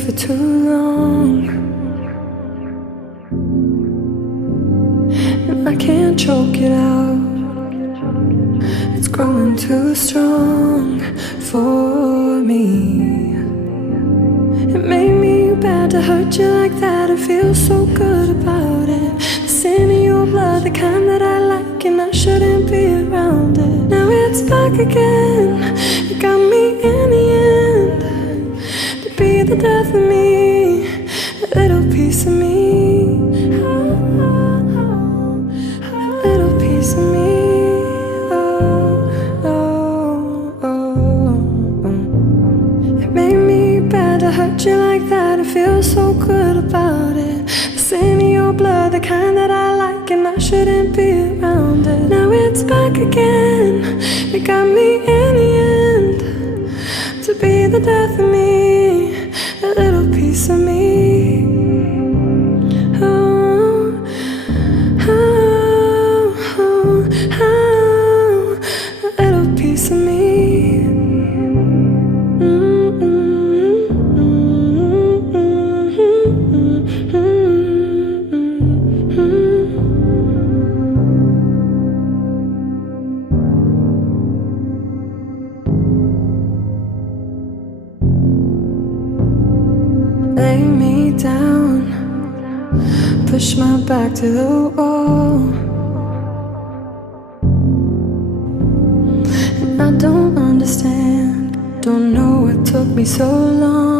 for too long, and I can't choke it out. It's growing too strong for me. It made me bad to hurt you like that. I feel so good about it. The sin in your blood, the kind that I like, and I shouldn't be around it. Now it's back again. It got me in the end. To be the death of me, a little piece of me, a little piece of me. It made me bad to hurt you like that. I feel so good about it. The sin in your blood, the kind that I like, and I shouldn't be around it. Now it's back again. It got me in the end. To be the death of me, a little piece of me. Oh, oh, oh, oh, a little piece of me. Lay me down, push my back to the wall, and I don't understand, don't know what took me so long.